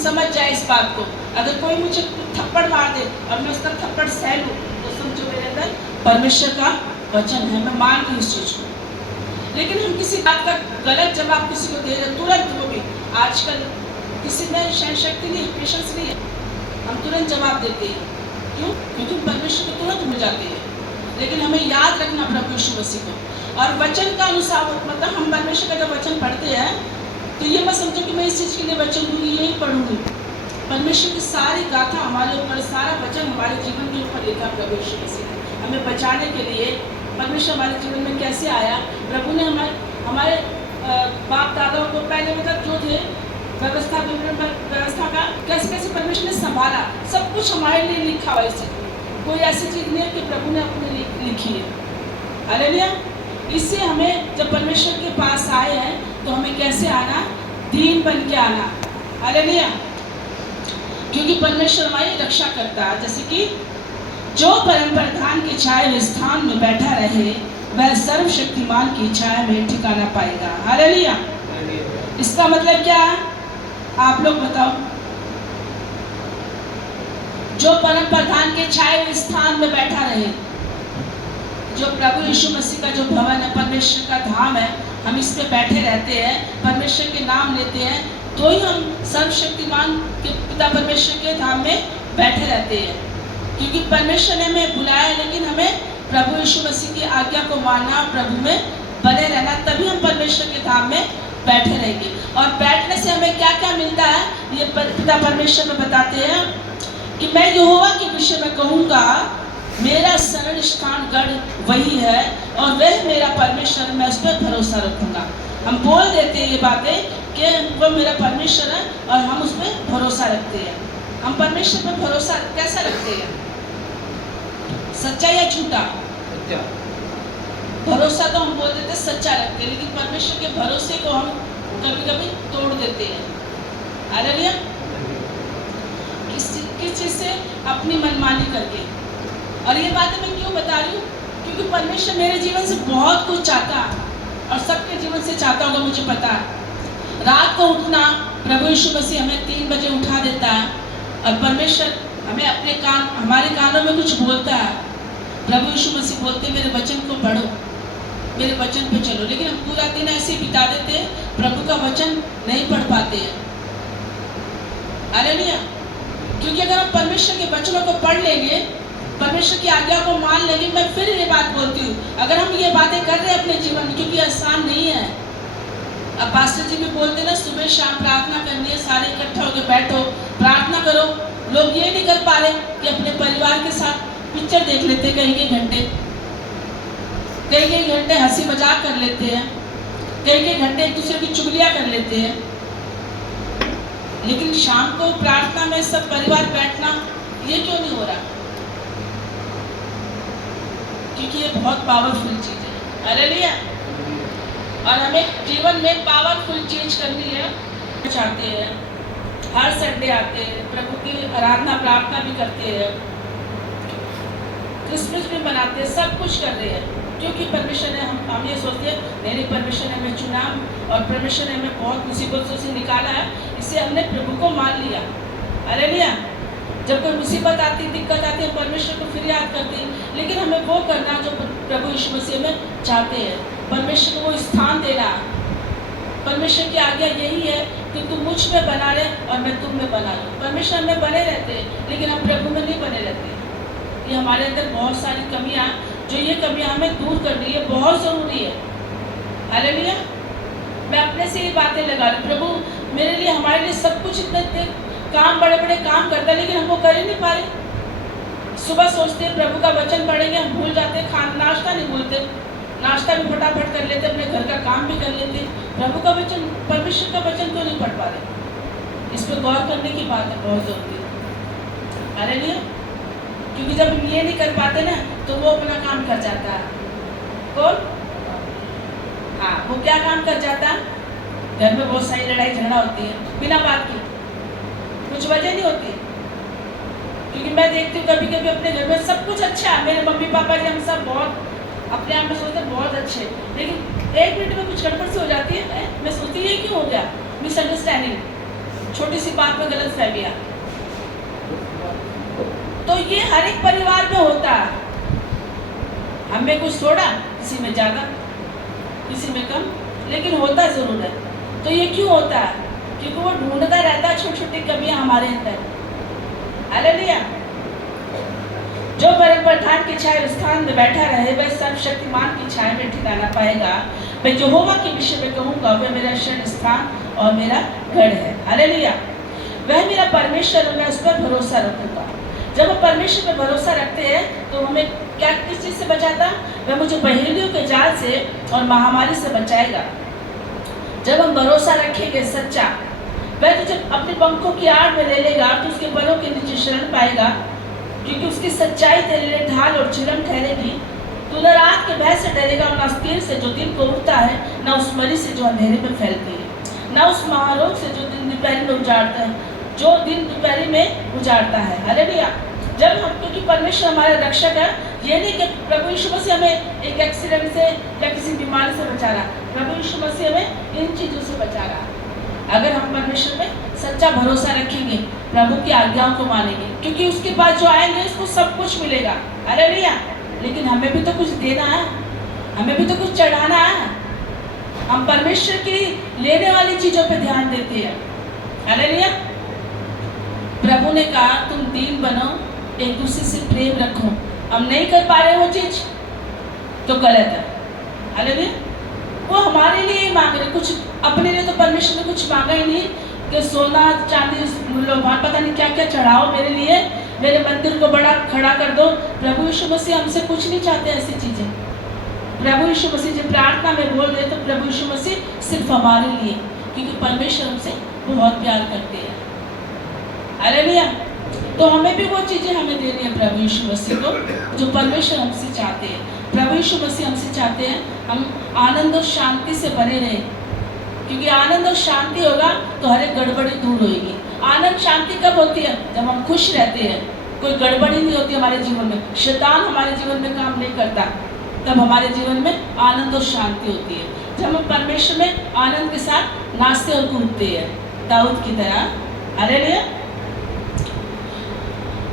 समझ जाए इस बात को। अगर कोई मुझे थप्पड़ मार दे और मैं उसका थप्पड़ सह लूँ तो समझो मेरे अंदर परमेश्वर का वचन है, मैं मान लूँ इस चीज़ को। लेकिन हम किसी बात का गलत जवाब किसी को दे रहे तुरंत, वो भी आजकल किसी में सहन शक्ति नहीं है, पेशेंस नहीं है, हम तुरंत जवाब देते हैं। क्यों? क्योंकि परमेश्वर को तुरंत भूल जाते हैं। लेकिन हमें याद रखना प्रभु यीशु मसीह को और वचन का अनुसार, मतलब हम परमेश्वर का जब वचन पढ़ते हैं तो ये मत समझो कि मैं इस चीज़ के लिए वचन दूंगी, यही पढ़ूंगी। परमेश्वर की सारी गाथा हमारे ऊपर, सारा वचन हमारे जीवन के ऊपर लिखा प्रभु यीशु मसीह ने। हमें बचाने के लिए परमेश्वर हमारे जीवन में कैसे आया, प्रभु ने हमारे बाप दादाओं को पहले मतलब जो थे व्यवस्था का कैसे कैसे परमेश्वर ने संभाला, सब कुछ हमारे लिए लिखा हुआ है। इस चीज़ में कोई ऐसी चीज़ नहीं है कि प्रभु ने अपने लिए लिखी है। हालेलुया। इससे हमें जब परमेश्वर के पास आए हैं तो हमें कैसे आना, दीन बन के आना। हालेलुया। क्योंकि परमेश्वर हमारी रक्षा करता है। जैसे कि जो परम प्रधान की छाया में स्थान में बैठा रहे वह सर्वशक्तिमान की छाया में ठिकाना पाएगा। हालेलुया। इसका मतलब क्या है, आप लोग बताओ। जो परम प्रधान के छाया में स्थान में बैठा रहे, जो प्रभु यीशु मसीह का जो भवन है, परमेश्वर का धाम है, हम इस पे बैठे रहते हैं, परमेश्वर के नाम लेते हैं, तो ही हम सर्वशक्तिमान के पिता परमेश्वर के धाम में बैठे रहते हैं। क्योंकि परमेश्वर ने हमें बुलाया, लेकिन हमें प्रभु यीशु मसीह की आज्ञा को मानना, प्रभु में बने रहना, तभी हम परमेश्वर के धाम में बैठे रहेंगे। और बैठने से हमें क्या क्या मिलता है, ये पिता परमेश्वर में बताते हैं कि मैं यहोवा के विषय में कहूँगा, मेरा शरण स्थान गढ़ वही है और वह मेरा परमेश्वर, मैं उस पर भरोसा रखूँगा। हम बोल देते हैं ये बातें कि वो मेरा परमेश्वर है और हम उस पर भरोसा रखते हैं। हम परमेश्वर पर भरोसा कैसा रखते हैं, सच्चा या झूठा? भरोसा तो हम बोल देते सच्चा रखते हैं, लेकिन परमेश्वर के भरोसे को हम कभी कभी तोड़ देते हैं। हालेलुया। किस चीज़ से? अपनी मनमानी करके। और ये बातें मैं क्यों बता रही हूँ, क्योंकि परमेश्वर मेरे जीवन से बहुत कुछ चाहता है और सबके जीवन से चाहता होगा, मुझे पता है। रात को उठना, प्रभु यीशु मसीह हमें 3 बजे उठा देता है और परमेश्वर हमें अपने हमारे कानों में कुछ बोलता है। प्रभु यीशु मसीह बोलते मेरे वचन को पढ़ो, मेरे वचन पे चलो। लेकिन हम पूरा दिन ऐसे ही बिता देते हैं, प्रभु का वचन नहीं पढ़ पाते हैं। हालेलुया। क्योंकि अगर हम परमेश्वर के वचनों को पढ़ लेंगे, परमेश्वर की आज्ञा को मान लेंगे, मैं फिर ये बात बोलती हूँ, अगर हम ये बातें कर रहे हैं अपने जीवन में, क्योंकि आसान नहीं है। अब पास्टर जी भी बोलते ना, सुबह शाम प्रार्थना करनी है, सारे इकट्ठा होकर बैठो प्रार्थना करो। लोग ये नहीं कर पा रहे कि अपने परिवार के साथ पिक्चर देख लेते कई घंटे, कई घंटे हंसी मजाक कर लेते हैं, कई घंटे एक दूसरे की चुगलियाँ कर लेते हैं। लेकिन शाम को प्रार्थना में सब परिवार बैठना, ये क्यों नहीं हो रहा? क्योंकि ये बहुत पावरफुल चीज़ है। हालेलुया। और हमें जीवन में पावरफुल चीज करनी है। चाहते हैं, हर संडे आते हैं, प्रभु की आराधना प्रार्थना भी करते हैं, क्रिसमस भी मनाते हैं, सब कुछ कर रहे हैं। क्योंकि परमेश्वर ने हम ये सोचते हैं नहीं, परमेश्वर ने हमें चुना और परमेश्वर ने हमें बहुत मुसीबतों से निकाला है, इससे हमने प्रभु को मान लिया। हालेलुया। जब कोई मुसीबत आती, दिक्कत आती है, परमेश्वर को फिर याद करते हैं। लेकिन हमें वो करना जो प्रभु यीशु मसीह में चाहते हैं, परमेश्वर को वो स्थान देना। परमेश्वर की आज्ञा यही है कि तू मुझ में बना रहे और मैं तुम में बना रहूं। परमेश्वर में बने रहते हैं, लेकिन हम प्रभु में नहीं बने रहते। ये हमारे अंदर बहुत सारी कमियां, जो ये कमियां हमें दूर करनी है, बहुत ज़रूरी है। हालेलुया। मैं अपने से ये बातें लगा रही, प्रभु मेरे लिए, हमारे लिए सब कुछ इतने काम, बड़े बड़े काम करता है, लेकिन हम वो कर ही नहीं पा रहे। सुबह सोचते हैं प्रभु का वचन पढ़ेंगे, हम भूल जाते हैं, नाश्ता नहीं भूलते, नाश्ता भी फटाफट कर लेते, अपने घर का काम भी कर लेते। प्रभु का वचन, परमेश्वर का वचन क्यों नहीं पढ़ पा रहे? इस पर गौर करने की बात है, बहुत ज़रूरी है। हालेलुया। क्योंकि जब हम ये नहीं कर पाते ना, तो वो अपना काम कर जाता है। कौन? हाँ, वो क्या काम कर जाता है? घर में बहुत सारी लड़ाई झगड़ा होती है बिना बात की, कुछ वजह नहीं होती। क्योंकि मैं देखती हूँ कभी कभी अपने घर में सब कुछ अच्छा है, मेरे मम्मी पापा जी, हम सब बहुत अपने आप में सोचते हैं बहुत अच्छे, लेकिन 1 मिनट में कुछ गड़बड़ से हो जाती है। मैं सोचती ये क्यों हो गया? मिसअंडरस्टैंडिंग। छोटी सी बात में गलत फहमियां। तो ये हर एक परिवार में होता है, हम में कुछ थोड़ा, किसी में ज़्यादा, किसी में कम, लेकिन होता ज़रूर है। तो ये क्यों होता है? क्योंकि वो ढूंढता रहता है छोटी छोटी कमियां हमारे अंदर। हालेलुया। जो परम प्रधान की छाया स्थान में बैठा रहे वह सर्वशक्तिमान की छाया में ठिकाना पाएगा। मैं यहोवा के विषय में कहूँगा, वह मेरा शरण स्थान और मेरा गढ़ है। हालेलुया। वह मेरा परमेश्वर और मैं उस पर भरोसा रखूंगा। जब हम परमेश्वर पर भरोसा रखते हैं तो हमें क्या, किस चीज़ से बचाता? वह मुझे पहेलियों के जाल से और महामारी से बचाएगा। जब हम भरोसा रखेंगे सच्चा, वह तुझे अपने पंखों की आड़ में ले लेगा, तो उसके बलों के नीचे शरण पाएगा, क्योंकि उसकी सच्चाई तेरे लिए ढाल और चिलम ठहरेगी। तू न रात के भय से डरेगा और न उस तीर से जो दिन को उड़ता है, न उस मरी से जो अंधेरे में फैलती है, न उस महारोग से जो दिन दोपहर में उजाड़ता है, जो दिन दोपहर में उजाड़ता है। हालेलुया। जब हम, क्योंकि परमेश्वर हमारा रक्षक है, ये नहीं कि प्रभु यीशु मसीह हमें एक एक्सीडेंट से या किसी बीमारी से बचा रहा, प्रभु यीशु मसीह हमें इन चीज़ों से बचा रहा। अगर हम परमेश्वर में सच्चा भरोसा रखेंगे, प्रभु की आज्ञाओं को मानेंगे, क्योंकि उसके पास जो आएंगे उसको सब कुछ मिलेगा। हालेलुया। लेकिन हमें भी तो कुछ देना है, हमें भी तो कुछ चढ़ाना है। हम परमेश्वर की लेने वाली चीज़ों पे ध्यान देते हैं। हालेलुया। प्रभु ने कहा तुम दीन बनो, एक दूसरे से प्रेम रखो। हम नहीं कर पा रहे वो चीज़ तो गलत है। हालेलुया। वो हमारे लिए ही मांग रहे, कुछ अपने लिए तो परमेश्वर ने कुछ मांगा ही नहीं कि सोना चांदी लोभान पता नहीं क्या क्या चढ़ाओ मेरे लिए, मेरे मंदिर को बड़ा खड़ा कर दो। प्रभु यीशु मसीह हमसे कुछ नहीं चाहते ऐसी चीज़ें। प्रभु यीशु मसीह जब प्रार्थना में बोल रहे तो प्रभु यीशु मसीह सिर्फ हमारे लिए, क्योंकि परमेश्वर हमसे बहुत प्यार करते हैं। हालेलुया। तो हमें भी वो चीज़ें हमें देनी है प्रभु यीशु मसीह को, जो परमेश्वर हमसे चाहते हैं। प्रभु यीशु मसीह हमसे चाहते हैं हम आनंद और शांति से बने रहें, क्योंकि आनंद और शांति होगा तो हर एक गड़बड़ी दूर होगी। आनंद शांति कब होती है? जब हम खुश रहते हैं, कोई गड़बड़ी नहीं होती हमारे जीवन में, शैतान हमारे जीवन में काम नहीं करता, तब हमारे जीवन में आनंद और शांति होती है। जब हम परमेश्वर में आनंद के साथ नाचते और कूदते हैं, दाऊद की तरह। हालेलुया।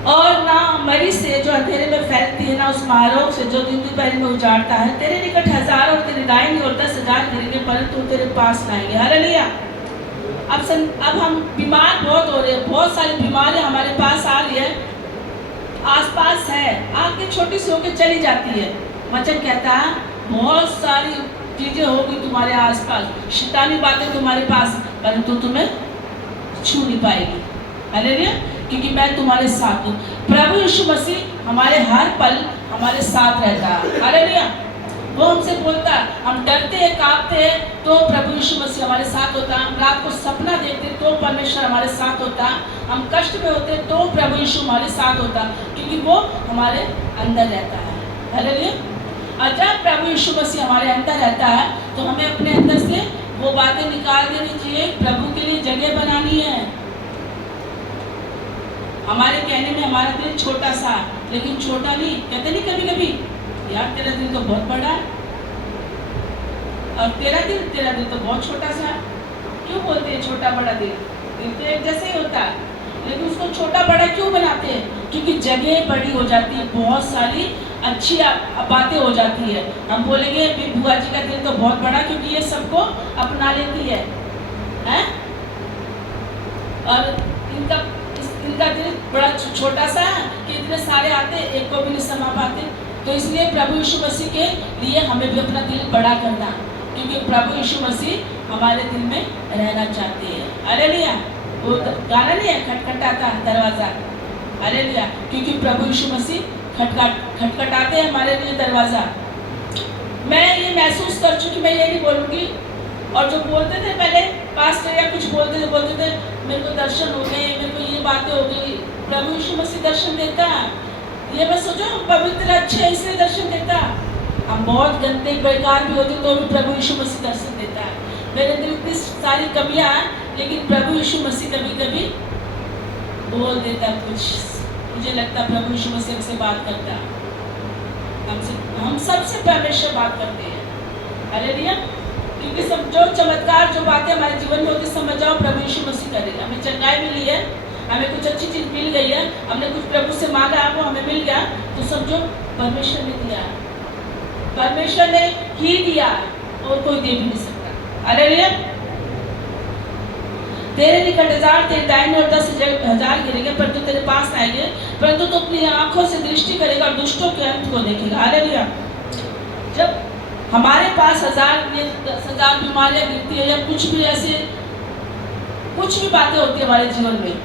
और ना मरी से जो अंधेरे में फैलती है, ना उस महारोग से जो दिन दोपहर में उजाड़ता है। तेरे निकट 1000 और तेरे दाहिनी और 10,000 गिरेंगे, परंतु तेरे पास ना आएंगे। हालेलुया। अब हम बीमार बहुत हो रहे हैं, बहुत सारी बीमारियां हमारे पास आ रही है, आसपास है, आके छोटी सी होकर चली जाती है। वचन कहता है बहुत सारी चीजें होगी तुम्हारे आसपास, शैतानी बातें तुम्हारे पास, परंतु तुम्हें छू नहीं पाएगी। हालेलुया। क्योंकि मैं तुम्हारे साथ हूँ। प्रभु यीशु मसीह हमारे हर पल हमारे साथ रहता है। हालेलुया। वो हमसे बोलता है, हम डरते हैं कांपते हैं तो प्रभु यीशु मसीह हमारे साथ होता है। हम रात को सपना देखते तो परमेश्वर हमारे साथ होता है। हम कष्ट में होते तो प्रभु यीशु हमारे साथ होता, क्योंकि वो हमारे अंदर रहता है। हालेलुया। और जब प्रभु यीशु मसीह हमारे अंदर रहता है तो हमें अपने अंदर से वो बातें निकाल देनी चाहिए, प्रभु के लिए जगह बनानी है। हमारे कहने में हमारा दिल छोटा सा, लेकिन छोटा नहीं, कहते नहीं कभी कभी यार तेरा दिल तो बहुत बड़ा है, और तेरा दिल तो बहुत छोटा सा है। क्यों बोलते हैं छोटा बड़ा दिल? दिल तो एक जैसे ही होता है, लेकिन उसको छोटा बड़ा क्यों बनाते हैं? क्योंकि जगह बड़ी हो जाती है, बहुत सारी अच्छी बातें हो जाती है। हम बोलेंगे बुआ जी का दिल तो बहुत बड़ा, क्योंकि ये सबको अपना लेती है, हैं? और इनका दिल बड़ा छोटा सा है कि इतने सारे आते एक को भी नहीं समा पाते। तो इसलिए प्रभु यीशु मसीह के लिए हमें भी अपना दिल बड़ा करना, क्योंकि प्रभु यीशु मसीह हमारे दिल में रहना चाहते हैं। हालेलुया। वो गाना नहीं है खटखटाता दरवाज़ा? हालेलुया। क्योंकि प्रभु यीशु मसीह खटखटाते हैं हमारे लिए दरवाज़ा। मैं ये महसूस कर चुकी, मैं ये नहीं बोलूँगी। और जो बोलते थे पहले पास्टर या कुछ बोलते थे मेरे को दर्शन हो गए, मेरे को ये बातें हो गई, प्रभु यीशु मसीह दर्शन देता है। ये मैं सोचो हम पवित्र अच्छे इसलिए दर्शन देता। हम बहुत गंदे बेकार भी होते तो भी प्रभु यीशु मसीह दर्शन देता है। मेरे दिल इतनी सारी कमियां हैं, लेकिन प्रभु यीशु मसीह कभी कभी बोल देता कुछ। मुझे लगता प्रभु यीशु मसीह हमसे बात करता, हम सबसे परमेश्वर बात करते हैं। हालेलुया। क्योंकि सब जो चमत्कार जो बातें हमारे जीवन में होती, समझ जाओ प्रभु यीशु मसीह कर रही है। हमें चंगाई मिली है, हमें कुछ अच्छी चीज़ मिल गई है, हमने कुछ प्रभु से मांगा है, वो हमें मिल गया, तो समझो परमेश्वर ने दिया है, परमेश्वर ने ही दिया और कोई दे भी नहीं सकता। हालेलुया। तेरे निकट 1000 तेरे दाहिने और 10,000 गिरेंगे परंतु तेरे पास आएंगे, परंतु तू अपनी आंखों से दृष्टि करेगा और दुष्टों के अंत को देखेगा। हालेलुया। जब हमारे पास 10,000 बीमारियां गिरती है या कुछ भी ऐसे कुछ भी बातें होती है हमारे जीवन में,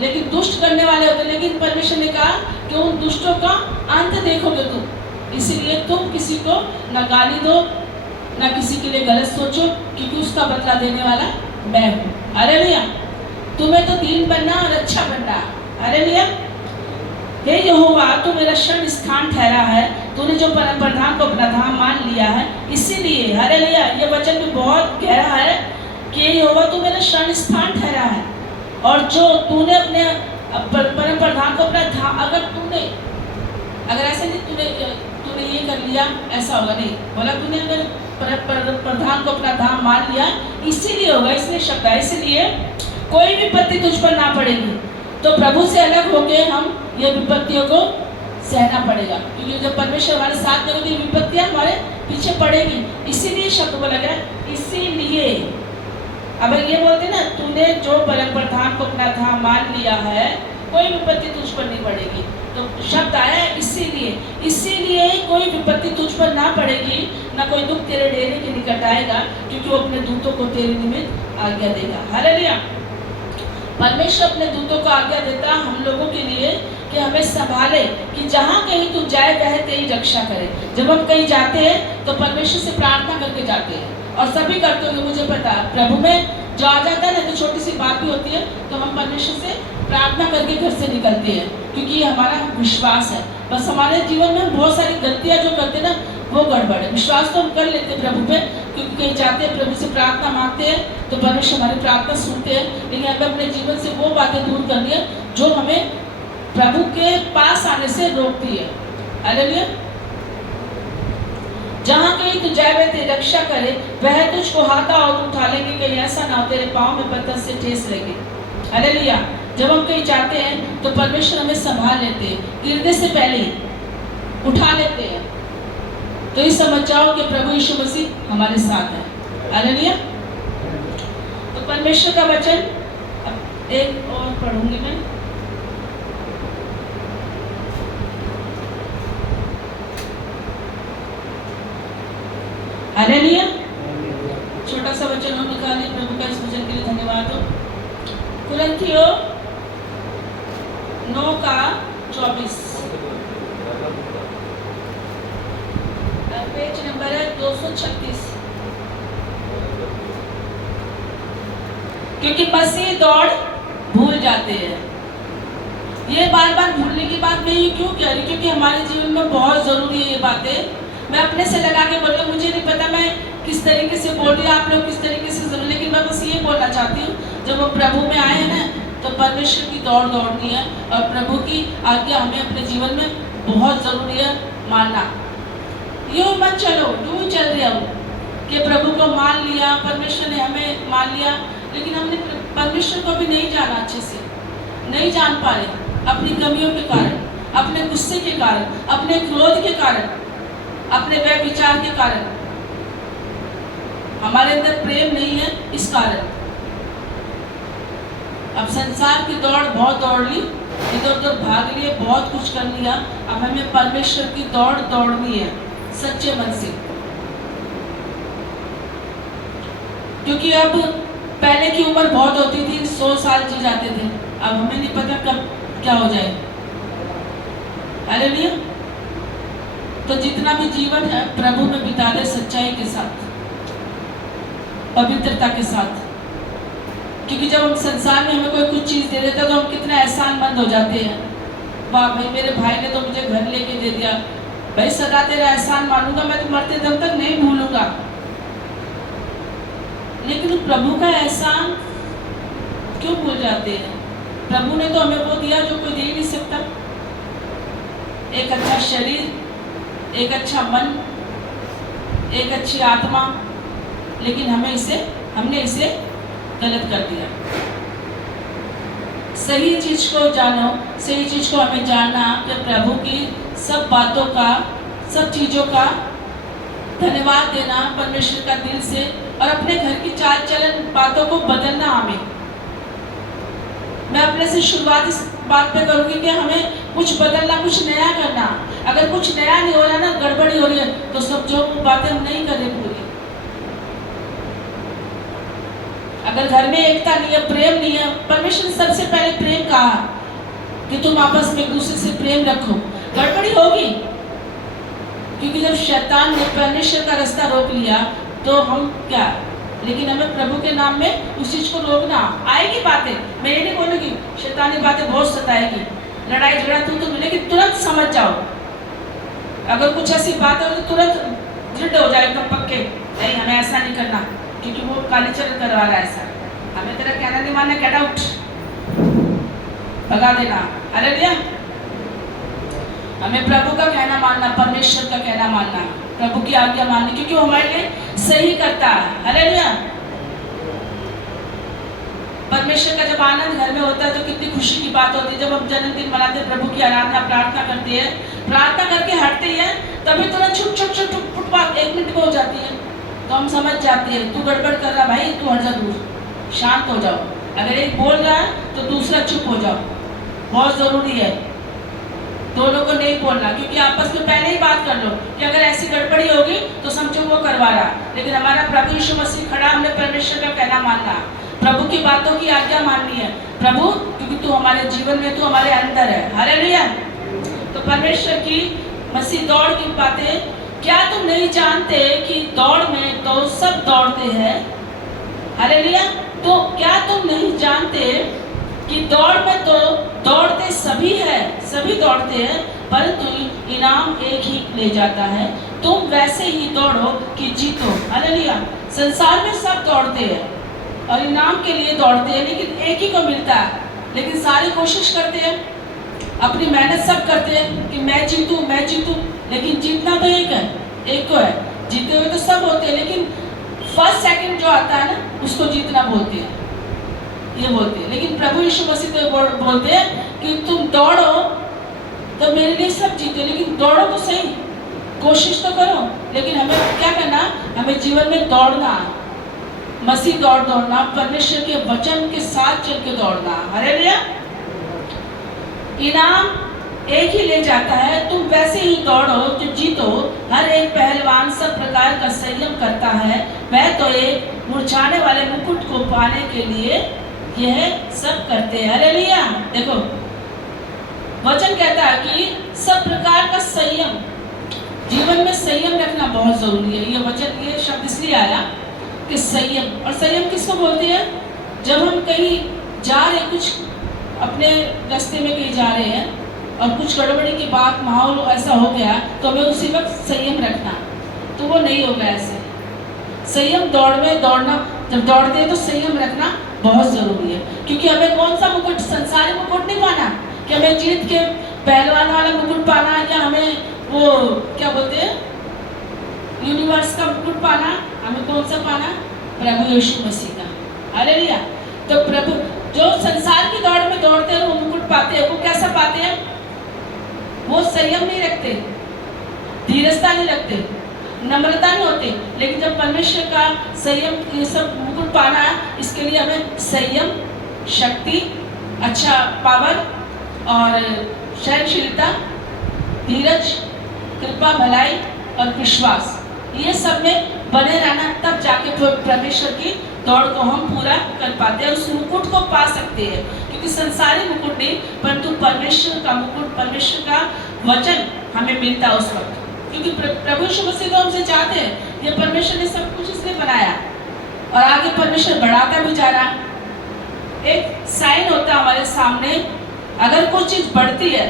लेकिन दुष्ट करने वाले होते हैं, लेकिन परमेश्वर ने कहा कि उन दुष्टों का अंत देखोगे तुम, इसीलिए तुम किसी को न गाली दो न किसी के लिए गलत सोचो, क्योंकि उसका बदला देने वाला मैं हूँ। हालेलुया। तुम्हें तो दीन बनना और अच्छा बनना। हालेलुया। हे यहोवा, तू मेरा शरण स्थान ठहरा है, तूने जो परम प्रधान को अपना धाम मान लिया है, इसीलिए हालेलुया। ये वचन भी बहुत गहरा है कि यहोवा तू मेरा शरण स्थान ठहरा है, और जो तूने अपने परम प्रधान को अपना धाम, अगर ऐसे नहीं तूने ये कर लिया ऐसा होगा, नहीं बोला, तूने अगर प्रधान को अपना धाम मान लिया, इसीलिए होगा, इसलिए शब्द है, इसलिए कोई विपत्ति तुझ पर ना पड़ेगी। तो प्रभु से अलग होके हम ये विपत्तियों को सहना पड़ेगा, क्योंकि जब परमेश्वर हमारे साथ में होगी विपत्तियां हमारे पीछे पड़ेगी, इसीलिए शब्द बोला गया, इसीलिए। अब ये बोलते ना, तूने जो परम प्रधान को अपना धाम मान लिया है, कोई विपत्ति तुझ पर नहीं पड़ेगी। तो शब्द आया है इसीलिए कोई विपत्ति तुझ पर ना पड़ेगी, ना कोई दुख तेरे डेरे के निकट आएगा, क्योंकि वो अपने दूतों को तेरे निमित्त आज्ञा देगा। हालेलुया। परमेश्वर अपने दूतों को आज्ञा देता हम लोगों के लिए कि हमें संभाले, कि जहाँ कहीं तू जाए वह तेरी रक्षा करे। जब हम कहीं जाते हैं तो परमेश्वर से प्रार्थना करके जाते हैं, और सभी करते होंगे, मुझे पता है। प्रभु में जो आ जाता है ना, तो छोटी सी बात भी होती है तो हम परमेश्वर से प्रार्थना करके घर से निकलते हैं, क्योंकि ये हमारा विश्वास है। बस हमारे जीवन में बहुत सारी गलतियाँ जो करते हैं ना, वो गड़बड़ है। विश्वास तो हम कर लेते हैं प्रभु पे, क्योंकि कहीं जाते हैं प्रभु से प्रार्थना मांगते हैं तो परमेश्वर हमारी प्रार्थना सुनते हैं, लेकिन हमें अपने जीवन से वो बातें दूर करनी है जो हमें प्रभु के पास आने से रोकती है। हालेलुया। जहाँ कहीं तू जाए वह तेरी रक्षा करे, वह तुझको हाथा और उठा लेंगे, कहीं ऐसा ना हो तेरे पाँव में पत्थर से ठेस लगे। हालेलुया। जब हम कहीं जाते हैं तो परमेश्वर हमें संभाल लेते हैं, गिरने से पहले उठा लेते हैं। तो ये समझ जाओ कि प्रभु यीशु मसीह हमारे साथ है। हालेलुया। तो परमेश्वर का वचन एक और पढ़ूंगी मैं। हालेलुया। छोटा सा वचन और निकालिए। प्रभु का इस वचन के लिए धन्यवाद हो। कुरिन्थियों 9:24 पेज नंबर है 236। क्योंकि मसीह दौड़ भूल जाते हैं। ये बार बार भूलने की बात मैं ये क्यों कह रही, क्योंकि हमारे जीवन में बहुत जरूरी है ये बातें। मैं अपने से लगा के बोल रही हूँ, मुझे नहीं पता मैं किस तरीके से बोल रही हूँ, आप लोग किस तरीके से समझ, लेकिन मैं बस ये बोलना चाहती हूँ, जब वो प्रभु में आए हैं ना, तो परमेश्वर की दौड़ दौड़नी है, और प्रभु की आज्ञा हमें अपने जीवन में बहुत जरूरी है मानना। यूँ मत चलो, यूँ चल रहे हो कि प्रभु को मान लिया, परमेश्वर ने हमें मान लिया, लेकिन हमने परमेश्वर को भी नहीं जाना, अच्छे से नहीं जान पा रहे, अपनी कमियों के कारण, अपने गुस्से के कारण, अपने क्रोध के कारण, अपने व्यभिचार के कारण, हमारे अंदर प्रेम नहीं है, इस कारण अब संसार की दौड़ बहुत दौड़ ली, इधर उधर भाग लिए, बहुत कुछ कर लिया। अब हमें परमेश्वर की दौड़ दौड़नी है सच्चे मन से, क्योंकि अब पहले की उम्र बहुत होती थी, 100 साल जी जाते थे, अब हमें नहीं पता कब क्या हो जाए। हालेलुया। तो जितना भी जीवन है प्रभु में बिता दे, सच्चाई के साथ, पवित्रता के साथ, क्योंकि जब हम संसार में हमें कोई कुछ चीज़ दे देता है तो हम कितना एहसानमंद हो जाते हैं। वाह भाई, मेरे भाई ने तो मुझे घर लेके दे दिया, भाई सदा तेरा एहसान मानूंगा, मैं तो मरते दम तक नहीं भूलूंगा। लेकिन प्रभु का एहसान क्यों भूल जाते हैं? प्रभु ने तो हमें वो दिया जो कोई दे ही नहीं सकता, एक अच्छा शरीर, एक अच्छा मन, एक अच्छी आत्मा, लेकिन हमने इसे गलत कर दिया। सही चीज को जानो, सही चीज को हमें जानना कि प्रभु की सब बातों का, सब चीजों का धन्यवाद देना परमेश्वर का दिल से, और अपने घर की चाल चलन बातों को बदलना। हमें, मैं अपने से शुरुआत इस बात पे करूंगी कि हमें कुछ बदलना, कुछ नया करना। अगर कुछ नया नहीं हो रहा ना, गड़बड़ी हो रही है, तो सब जो बातें हम नहीं कर रहे पूरी। अगर घर में एकता नहीं है, प्रेम नहीं है, परमेश्वर ने सबसे पहले प्रेम कहा कि तुम आपस में एक दूसरे से प्रेम रखो। गड़बड़ी होगी, क्योंकि जब शैतान ने परमेश्वर का रास्ता रोक लिया तो हम क्या, लेकिन हमें प्रभु के नाम में उस चीज को रोकना। आएगी बातें, मैं ये नहीं बोलूँगी शैतानी बातें बहुत सताएगी, लड़ाई झगड़ा तो मिलेगी, तुरंत समझ जाओ। अगर कुछ ऐसी बात हो तो तुरंत दृढ़ हो जाए, एकदम पक्के, नहीं हमें ऐसा नहीं करना, क्योंकि वो कालीचरण करवा रहा है ऐसा, हमें तेरा कहना नहीं मानना, गेट आउट, भगा देना। हालेलुया। हमें प्रभु का कहना मानना, परमेश्वर का कहना मानना, प्रभु की आज्ञा माननी, क्योंकि वो हमारे लिए सही करता है। हालेलुया। परमेश्वर का जब आनंद घर में होता है तो कितनी खुशी की बात होती है। जब हम जन्मदिन मनाते हैं, प्रभु की आराधना प्रार्थना करते हैं, प्रार्थना करके हटते हैं, तभी तुरंत छुट बात 1 मिनट में हो जाती है, तो हम समझ जाते हैं तू गड़बड़ कर रहा भाई, तू हट जा दूर, शांत हो जाओ। अगर एक बोल रहा है तो दूसरा चुप हो जाओ, बहुत जरूरी है दोनों को नहीं बोलना, क्योंकि आपस में पहले ही बात कर लो कि अगर ऐसी गड़बड़ी होगी तो समझो वो करवा रहा। लेकिन हमारा प्रभु यीशु मसीह खड़ा, हमने परमेश्वर का कहना मानना, प्रभु की बातों की आज्ञा माननी है। प्रभु, क्योंकि तू हमारे जीवन में, तू हमारे अंदर है। हालेलुया। तो परमेश्वर की मसीह दौड़ की बातें, क्या तुम नहीं जानते कि दौड़ में तो सब दौड़ते हैं। हालेलुया। तो क्या तुम नहीं जानते कि दौड़ में तो दौड़ते सभी है, सभी दौड़ते हैं, परंतु इनाम एक ही ले जाता है। तुम वैसे ही दौड़ो कि जीतो। हालेलुया। संसार में सब दौड़ते हैं और इनाम के लिए दौड़ते हैं, लेकिन एक ही को मिलता है। लेकिन सारी कोशिश करते हैं, अपनी मेहनत सब करते हैं कि मैं जीतूं, मैं जीतूं, लेकिन जीतना तो एक है, एक को है। जीते हुए तो सब होते हैं, लेकिन फर्स्ट सेकंड जो आता है ना, उसको जीतना बोलते हैं, ये बोलते हैं। लेकिन प्रभु यीशु मसीह तो बोलते हैं कि तुम दौड़ो तो मेरे लिए सब जीते, लेकिन दौड़ो तो सही, कोशिश तो करो। लेकिन हमें क्या करना, हमें जीवन में दौड़ना, मसीह दौड़ना, परमेश्वर के वचन के साथ चल के दौड़ना। हालेलुया। इनाम एक ही ले जाता है, तुम वैसे ही दौड़ो जो जीतो। हर एक पहलवान सब प्रकार का संयम करता है, वह तो एक मुरझाने वाले मुकुट को पाने के लिए यह सब करते हैं। हालेलुया। देखो वचन कहता है कि सब प्रकार का संयम, जीवन में संयम रखना बहुत जरूरी है। ये वचन, ये शब्द इसलिए आया कि संयम, और संयम किसको बोलते हैं, जब हम कहीं जा रहे, कुछ अपने रास्ते में कहीं जा रहे हैं और कुछ गड़बड़ी की बात, माहौल ऐसा हो गया, तो हमें उसी वक्त संयम रखना, तो वो नहीं होगा ऐसे। संयम दौड़ में दौड़ना, जब दौड़ते हैं तो संयम रखना बहुत जरूरी है, क्योंकि हमें कौन सा मुकुट, संसारी मुकुट नहीं पाना कि हमें जीत के पहलवान वाला मुकुट पाना, या हमें वो क्या बोलते हैं यूनिवर्स का मुकुट पाना। हमें कौन सा पाना, प्रभु यीशु मसीह का। हालेलुया। तो प्रभु जो संसार की दौड़ में दौड़ते हैं वो मुकुट पाते हैं, वो कैसा पाते हैं, वो संयम नहीं रखते, धीरजता नहीं रखते, नम्रता नहीं होती। लेकिन जब परमेश्वर का संयम, ये सब मुकुट पाना है, इसके लिए हमें संयम, शक्ति, अच्छा पावर और सहनशीलता, धीरज, कृपा, भलाई और विश्वास, ये सब में बने रहना, तब जाके परमेश्वर की दौड़ को हम पूरा कर पाते हैं और उस मुकुट को पा सकते हैं। क्योंकि संसारी मुकुट नहीं, परंतु परमेश्वर का मुकुट, परमेश्वर का वचन हमें मिलता है उस वक्त, क्योंकि प्रभु यीशु मसीह तो हमसे चाहते हैं। ये परमेश्वर ने सब कुछ इसलिए बनाया और आगे परमेश्वर बढ़ाता भी जा रहा। एक साइन होता है हमारे सामने, अगर कोई चीज बढ़ती है,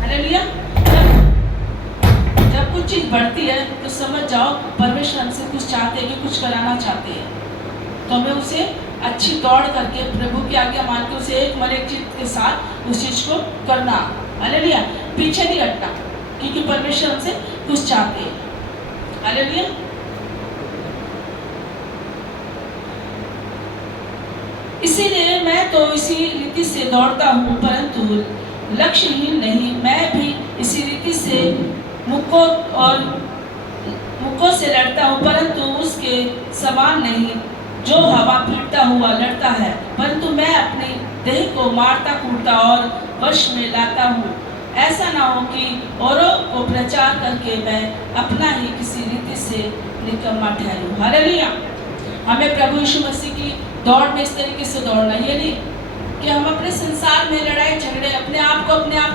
हालेलुया, जब कुछ चीज बढ़ती है तो समझ जाओ परमेश्वर हमसे कुछ चाहते हैं, कि कुछ कराना चाहते हैं। तो हमें उसे अच्छी दौड़ करके, प्रभु की आज्ञा मान के, उसे एक मन एक चित्त के साथ उस चीज को करना। हालेलुया। पीछे नहीं हटना, क्योंकि परमेश्वर हमसे कुछ चाहते हैं। हालेलुया। इसीलिए मैं तो इसी रीति से दौड़ता हूँ परंतु लक्ष्यहीन नहीं। मैं भी इसी रीति से मुक्कों से लड़ता हूँ परंतु उसके समान नहीं। जो हवा पीटता हुआ लड़ता है परंतु मैं अपने देह को मारता कूटता और वश में लाता हूँ। ऐसा ना हो कि औरों को प्रचार करके मैं अपना ही किसी रीति से निकम्मा ठहरूं। हालेलुया। हमें प्रभु यीशु मसीह की दौड़ में इस तरीके से दौड़ना, ये नहीं कि हम अपने संसार में लड़ाई झगड़े अपने आप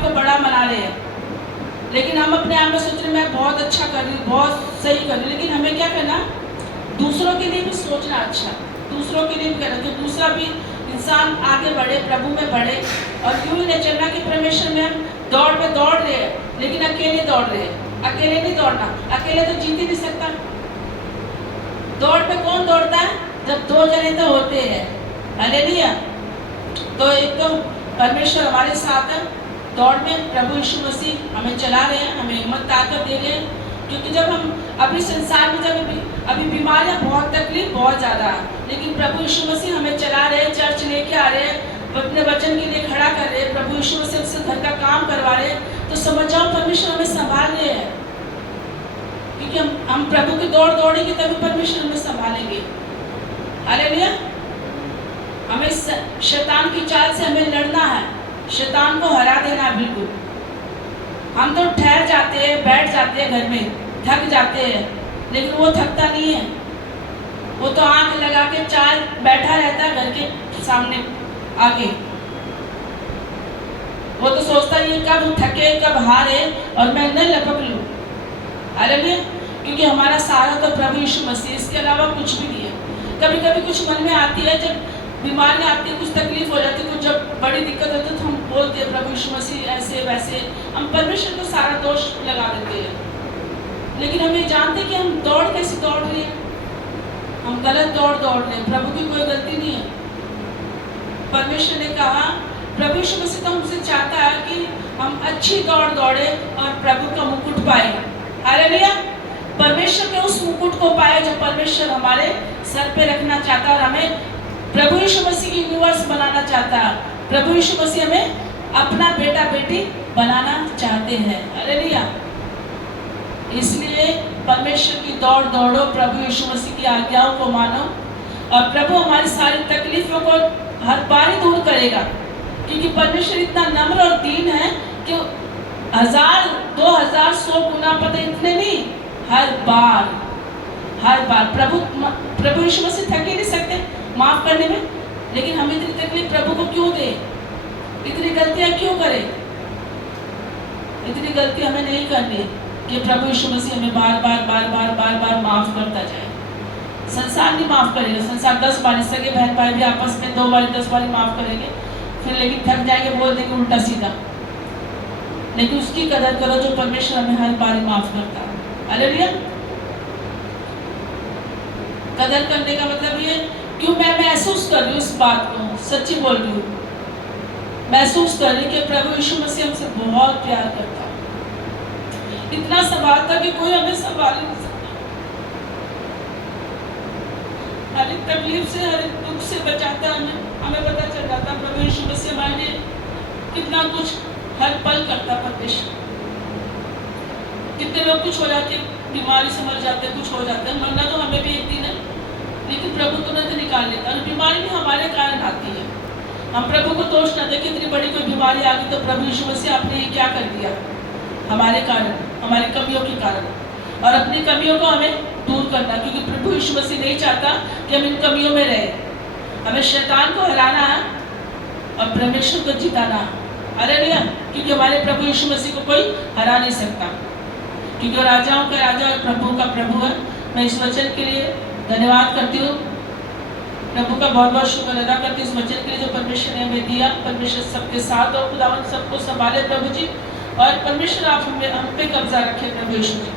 को बड़ा बना रहे हैं, लेकिन हम अपने आप में सोच रहे मैं बहुत अच्छा कर रही हूँ, बहुत सही कर रही हूँ। लेकिन हमें क्या करना, दूसरों के लिए भी सोचना अच्छा, दूसरों के लिए भी करना कि दूसरा भी इंसान आगे बढ़े, प्रभु में बढ़े। और यूँ ही नहीं चलना कि परमेश्वर में हम दौड़ में दौड़ रहे हैं लेकिन अकेले दौड़ रहे हैं। अकेले नहीं दौड़ना, अकेले तो जीत ही नहीं सकता। दौड़ में कौन दौड़ता है, जब दो जने तो होते हैं। हालेलुया। तो एक तो परमेश्वर हमारे साथ है दौड़ में, प्रभु यीशु मसीह हमें चला रहे हैं, हमें हिम्मत ताकत दे रहे हैं। क्योंकि जब हम अभी संसार में जब अभी बीमारियां बहुत, तकलीफ बहुत ज़्यादा है, लेकिन प्रभु यीशु मसीह हमें चला रहे हैं, चर्च लेके आ रहे हैं, अपने वचन के लिए खड़ा कर रहे हैं, प्रभु यीशु मसीह से घर का काम करवा रहे हैं। तो समझ जाओ परमेश्वर हमें संभाल रहे हैं, क्योंकि हम प्रभु की दौड़ दौड़ेंगे तभी परमेश्वर हमें संभालेंगे। हालेलुया। हमें शैतान की चाल से हमें लड़ना है, शैतान को हरा देना। बिल्कुल हम तो ठहर जाते हैं, बैठ जाते हैं घर में, थक जाते हैं, लेकिन वो थकता नहीं है। वो तो आंख लगा के चाल बैठा रहता है घर के सामने आगे। वो तो सोचता है कब थके कब हारे और मैं न लपक लूं। हालेलुया। क्योंकि हमारा सहारा तो प्रभु यीशु मसीह, इसके अलावा कुछ भी नहीं है। कभी कभी कुछ मन में आती है, जब बीमारियाँ आती है, कुछ तकलीफ हो जाती है, कुछ जब बड़ी दिक्कत होती है तो हम बोलते हैं प्रभु यीशु मसीह ऐसे वैसे, हम परमेश्वर को सारा दोष लगा देते हैं। लेकिन हम ये जानते हैं कि हम दौड़ कैसे दौड़ रहे हैं, हम गलत दौड़ रहे हैं। प्रभु की कोई गलती नहीं है। परमेश्वर ने कहा, प्रभु यीशु मसीह तो हमसे चाहता है कि हम अच्छी दौड़ दौड़े और प्रभु का मुकुट पाए। हालेलुया। परमेश्वर के उस मुकुट को पाए जो परमेश्वर हमारे सर पे रखना चाहता है और हमें प्रभु यीशु मसीह की यूनिवर्स बनाना चाहता है। प्रभु यीशु मसीह हमें अपना बेटा बेटी बनाना चाहते हैं। हालेलुया। इसलिए परमेश्वर की दौड़ दौड़ो, प्रभु यीशु मसीह की आज्ञाओं को मानो और प्रभु हमारी सारी तकलीफों को हर बार ही दूर करेगा। क्योंकि परमेश्वर इतना नम्र और दीन है कि 1000, 2000, 100 गुना पता इतने नहीं, हर बार प्रभु यीशु मसीह थक ही नहीं सकते माफ करने में। लेकिन हम इतनी तकलीफ प्रभु को क्यों दे, इतनी गलतियां क्यों करें। इतनी गलती हमें नहीं करनी कि प्रभु यीशु मसीह हमें बार बार माफ करता जाए। संसार नहीं माफ करेगा। संसार 10 बार, सगे बहन भाई भी आपस में 2 बार 10 बार माफ करेंगे, फिर लेकिन थक जाएंगे, बोल देंगे उल्टा सीधा। लेकिन उसकी कदर करो जो परमेश्वर हमें हर बार माफ करता है। हालेलुया। कदर करने का मतलब ये, क्यों मैं महसूस कर रही हूँ इस बात को, सच्ची बोल रही हूँ, महसूस कर रही कि प्रभु यीशु मसीह हमसे बहुत प्यार करता है। इतना संभालता कि कोई हमें संभाल नहीं सकता। हर एक तकलीफ से, हर एक दुख से बचाता है हमें पता चल जाता है प्रभु यीशु मसीह हमारे लिए कितना कुछ हर पल करता परमेश्वर। कितने लोग कुछ हो जाते, बीमारी से मर जाते, कुछ हो जाता है, मरना तो हमें भी एक दिन है, लेकिन प्रभु तुरंत निकाल लेता है। बीमारी भी हमारे कारण आती है। हम प्रभु को दोष न दें कि इतनी बड़ी कोई बीमारी आ गई तो प्रभु यीशु मसीह आपने क्या कर दिया, हमारे कारण, हमारी कमियों के कारण। और अपनी कमियों को हमें दूर करना, क्योंकि प्रभु यीशु मसीह नहीं चाहता कि हम इन कमियों में रहें। हमें शैतान को हराना है और परमेश्वर को जिताना। हालेलुया। क्योंकि हमारे प्रभु यीशु मसीह को कोई हरा नहीं सकता, क्योंकि राजाओं का राजा और प्रभु का प्रभु है। मैं इस वचन के लिए धन्यवाद करती हूँ, प्रभु का बहुत बहुत शुक्र अदा करती हूँ इस वचन के लिए जो परमेश्वर ने हमें दिया। परमेश्वर सबके साथ और खुदावन सबको संभाले प्रभु जी, और परमेश्वर आप हम पे कब्जा रखे प्रभु यीशु जी,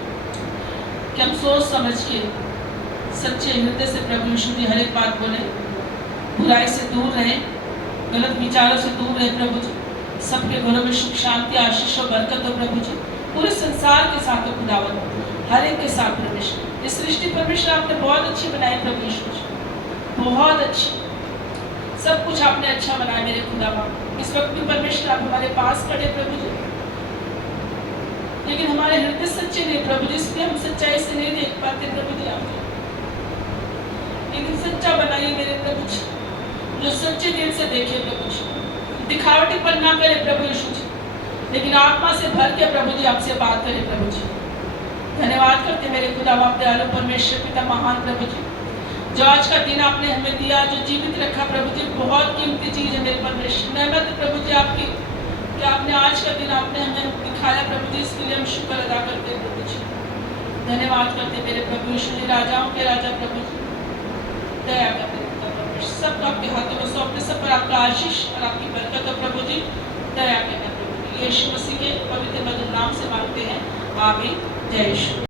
कि हम सोच समझ के सच्चे हृदय से प्रभु यीशु जी हर एक बात बोले, बुराई से दूर रहे, गलत विचारों से दूर रहे प्रभु जी। सबके घरों में सुख शांति आशीष और बरकत हो प्रभु जी, पूरे संसार के साथ हो खुदावन, हर एक के साथ परमेश्वर। इस सृष्टि परमेश्वर आपने बहुत अच्छी बनाई प्रभु यीशु जी, बहुत अच्छी। सब कुछ आपने अच्छा बनाया मेरे खुदा बाप। इस वक्त भी परमेश्वर आप हमारे पास खड़े प्रभु जी, लेकिन हमारे हृदय सच्चे नहीं प्रभु जी, इसलिए हम सच्चाई से नहीं देख पाते प्रभु जी आपको। लेकिन सच्चा बनाइए मेरे प्रभु जी, जो सच्चे दिल से देखे प्रभु जी, दिखावटीपन ना करे प्रभु यीशु जी, लेकिन आत्मा से भर के प्रभु जी आपसे बात करे प्रभु जी। धन्यवाद करते मेरे खुदा बाप दयालु परमेश्वर पिता महान प्रभु जी, जो आज का दिन आपने हमें दिया, जो जीवित रखा प्रभु जी, बहुत कीमती चीज है मेरे परमेश्वर। नेमत प्रभु जी आपकी कि आपने आज का दिन आपने हमें दिखाया प्रभु जी, इसके लिए हम शुक्र अदा करते प्रभु जी। धन्यवाद करते मेरे प्रभु यीशु जी, राजाओं के राजा प्रभु जी, दया करते परमेश्वर। सब आपके हाथों में सौंपते, सब पर आपका आशीष और आपकी बरकत हो प्रभु जी, दया करना प्रभु जी। यीशु मसीह के पवित्र मधुर नाम से मांगते हैं, आमीन। जय यीशु।